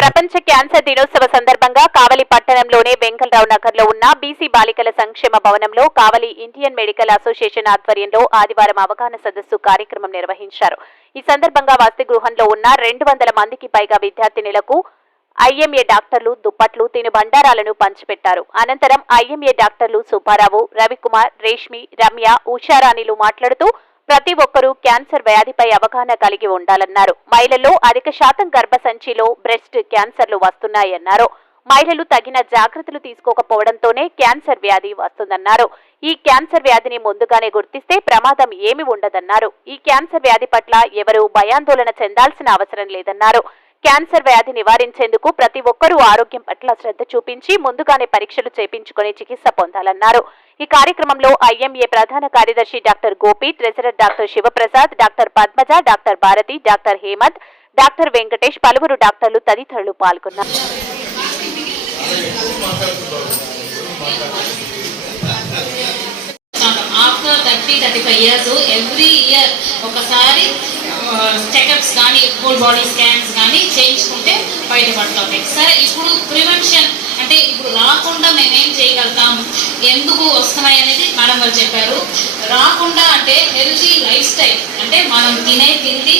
ప్రపంచ క్యాన్సర్ దినోత్సవ సందర్భంగా కావలి పట్టణంలోని వెంకలరావు నగర్ లో ఉన్న బీసీ బాలికల సంక్షేమ భవనంలో కావలి ఇండియన్ మెడికల్ అసోసియేషన్ ఆధ్వర్యంలో ఆదివారం అవగాహన సదస్సు కార్యక్రమం నిర్వహించారు. ఈ సందర్భంగా వసతి గృహంలో ఉన్న 200 మందికి పైగా విద్యార్థినులకు ఐఎంఏ డాక్టర్లు దుప్పట్లు తినుబండారాలను పంచిపెట్టారు. అనంతరం ఐఎంఏ డాక్టర్లు సుబ్బారావు, రవికుమార్, రేష్మి, రమ్య, ఉషారాణిలు మాట్లాడుతూ ప్రతి ఒక్కరూ క్యాన్సర్ వ్యాధిపై అవగాహన కలిగి ఉండాలన్నారు. మహిళల్లో అధిక శాతం గర్భసంచిలో బ్రెస్ట్ క్యాన్సర్లు వస్తున్నాయన్నారు. మహిళలు తగిన జాగ్రత్తలు తీసుకోకపోవడంతోనే క్యాన్సర్ వ్యాధి వస్తుందన్నారు. ఈ క్యాన్సర్ వ్యాధిని ముందుగానే గుర్తిస్తే ప్రమాదం ఏమీ ఉండదన్నారు. ఈ క్యాన్సర్ వ్యాధి పట్ల ఎవరూ భయాందోళన చెందాల్సిన అవసరం లేదన్నారు. క్యాన్సర్ వ్యాధి నివారించేందుకు ప్రతి ఒక్కరూ ఆరోగ్యం పట్ల శ్రద్ధ చూపించి ముందుగానే పరీక్షలు చేయించుకుని చికిత్స పొందాలన్నారు. ఈ కార్యక్రమంలో ఐఎంఏ ప్రధాన కార్యదర్శి doctor Gopi, treasurer doctor Sivaprasad, doctor Padmaja, doctor Bharathi, doctor Hemanth, doctor Venkatesh, పలువురు డాక్టర్లు తదితరులు పాల్గొన్నారు. ఆఫ్టర్ 30-35 years ఎవ్రీ ఇయర్ ఒకసారి చెకప్స్ కానీ ఫుల్ బాడీ స్కాన్స్ కానీ చేయించుకుంటే బయటపడుతుంది. సరే, ఇప్పుడు ప్రివెన్షన్ అంటే ఇప్పుడు రాకుండా మేమేం చేయగలుగుతాం, ఎందుకు వస్తున్నాయి అనేది మేడం గారు చెప్పారు. రాకుండా అంటే హెల్తీ లైఫ్ స్టైల్, అంటే మనం తినే తిండి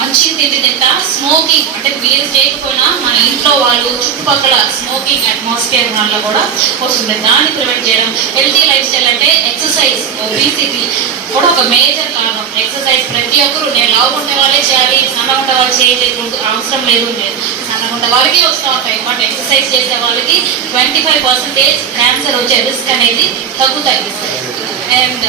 మంచి తిండి తింటా, స్మోకింగ్ అంటే వీలు చేయకపోయినా మన ఇంట్లో వాళ్ళు చుట్టుపక్కల స్మోకింగ్ అట్మాస్ఫియర్ వల్ల కూడా వస్తుంది. దాన్ని ప్రివెంట్ చేయడం. హెల్తీ లైఫ్ స్టైల్ అంటే ఎక్సర్సైజ్, ఒబిసిటీ కూడా ఒక మేజర్ కారణం. ఎక్సర్సైజ్ ప్రతి ఒక్కరు, నేను లావు ఉండే వాళ్ళే చేయాలి, సన్నగా ఉండే వాళ్ళు చేయలేదు అవసరం లేదు. సన్నగా ఉండే వాళ్ళకి వస్తూ ఉంటాయి, బట్ ఎక్సర్సైజ్ చేసే వాళ్ళకి 25% క్యాన్సర్ వచ్చే రిస్క్ అనేది తగ్గుతాయి. అండ్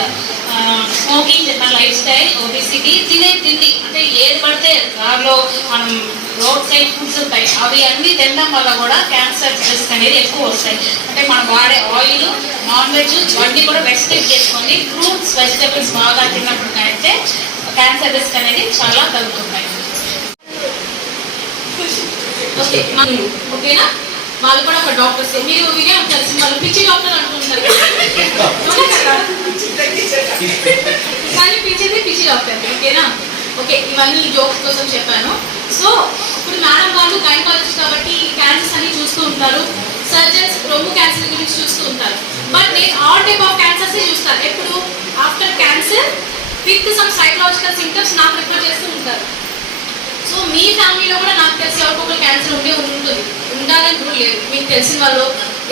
స్మోకింగ్ చెప్పిన లైఫ్ స్టైల్, ఒబిసిటీ, తినే తిండి అంటే ఏది పడితే దానిలో మనం రోడ్ సైడ్ ఫుడ్స్ ఉంటాయి, అవి అన్నీ తినడం వల్ల కూడా క్యాన్సర్ రిస్క్ అనేది ఎక్కువ వస్తాయి. అంటే మనం వాడే ఆయిల్, నాన్ వెజ్ ఇవన్నీ కూడా రెస్ట్రిక్ట్ చేసుకొని ఫ్రూట్స్, వెజిటబుల్స్ బాగా తిన్నప్పుడు అయితే క్యాన్సర్ రిస్క్ అనేది చాలా తగ్గుతున్నాయి. ఓకేనా? వాళ్ళు కూడా ఒక డాక్టర్స్, మీరు వినే ఉంటారు సినిమాలు, పిచ్చి డాక్టర్ అనుకుంటారు కానీ పిచ్చి డాక్టర్. ఓకేనా? ఓకే, ఇవన్నీ జోక్స్ కోసం చెప్పాను. సో ఇప్పుడు మేడం వాళ్ళు గైనకాలజిస్ట్ కాబట్టి క్యాన్సర్స్ అన్ని చూస్తూ ఉంటారు, సర్జన్స్ రొమ్ము క్యాన్సర్ గురించి చూస్తూ ఉంటారు. బట్ నేను ఆల్ టైప్ ఆఫ్ క్యాన్సర్స్ చూస్తాను. ఎప్పుడు after cancer with some psychological symptoms నాకు రిఫర్ చేస్తూ ఉంటారు. సో మీ ఫ్యామిలీలో కూడా నాకు తెలిసి ఎవరికొకరు క్యాన్సర్ ఉంటుంది, ఉండాలని కూడా లేదు. మీకు తెలిసిన వాళ్ళు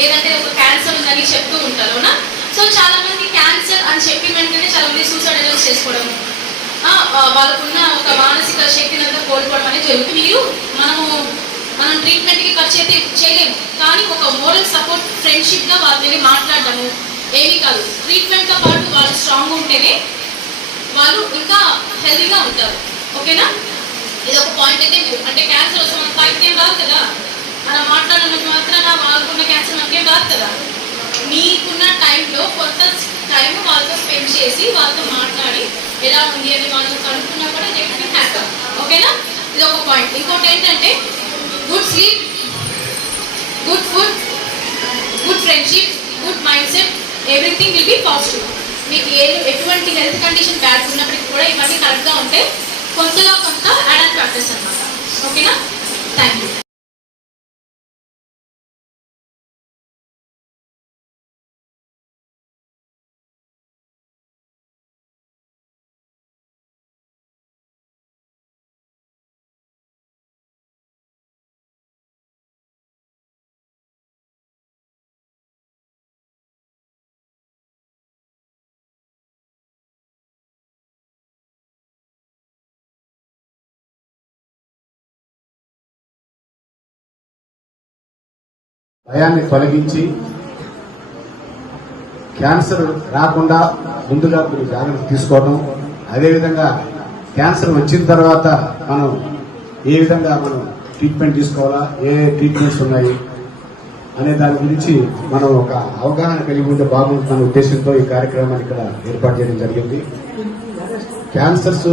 ఏదంటే ఒక క్యాన్సర్ ఉందని చెప్తూ ఉంటారు అవునా? సో చాలా మంది క్యాన్సర్ అని చెప్పిన వెంటనే చాలా మంది సూసైడ్ అటెంప్ట్స్ చేసుకోవడం, వాళ్ళకున్న ఒక మానసిక శక్తిని అంతా కోల్పోవడం అనేది జరుగుతుంది. మనం ట్రీట్మెంట్కి ఖర్చు అయితే చేయలేము, కానీ ఒక మోరల్ సపోర్ట్, ఫ్రెండ్షిప్గా వాళ్ళ దగ్గర మాట్లాడటము ఏమీ కాదు. ట్రీట్మెంట్తో పాటు వాళ్ళు స్ట్రాంగ్ ఉంటేనే వాళ్ళు ఇంకా హెల్తీగా ఉంటారు. ఓకేనా? ఇది ఒక పాయింట్ అయితే మీరు అంటే క్యాన్సర్ వస్తే మనకు తాగితేం రాదు కదా, అలా మాట్లాడినందుకు మాత్రాన వాళ్ళకున్న క్యాన్సర్ మనకేం రాదు కదా. మీకున్న టైంలో కొంత టైం వాళ్ళతో స్పెండ్ చేసి వాళ్ళతో మాట్లాడి ఎలా ఉంది అని వాళ్ళతో కనుక్కున్నా కూడా డెఫినెట్లీ హ్యాపీ. ఓకేనా? ఇది ఒక పాయింట్. ఇంకోటి ఏంటంటే good sleep, good food, good friendship, good mind set, everything will be positive. మీకు ఎటువంటి హెల్త్ కండిషన్ బ్యాడ్ ఉన్నప్పటికీ కూడా ఇవన్నీ కరెక్ట్గా ఉంటే కొంతలో కొంత యాడ్ ప్రాక్టీస్ అన్నమాట. ఓకేనా? Thank you. భయాన్ని తొలగించి క్యాన్సర్ రాకుండా ముందుగా మీరు జాగ్రత్త తీసుకోవడం, అదేవిధంగా క్యాన్సర్ వచ్చిన తర్వాత మనం ఏ విధంగా మనం ట్రీట్మెంట్ తీసుకోవాలా, ఏ ట్రీట్మెంట్స్ ఉన్నాయి అనే దాని గురించి మనం ఒక అవగాహన కలిగి ఉంటే బాగుంటుందన్న ఉద్దేశంతో ఈ కార్యక్రమాన్ని ఇక్కడ ఏర్పాటు చేయడం జరిగింది. క్యాన్సర్స్